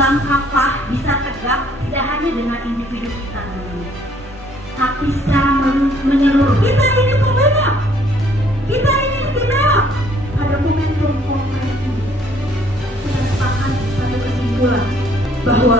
Islam apa bisa tegak tidak hanya dengan individu kita sendiri, tapi secara menyeluruh. Kita ini berbeda, kita ini istimewa. Pada momentum kongres ini kita sepakat satu kesimpulan bahwa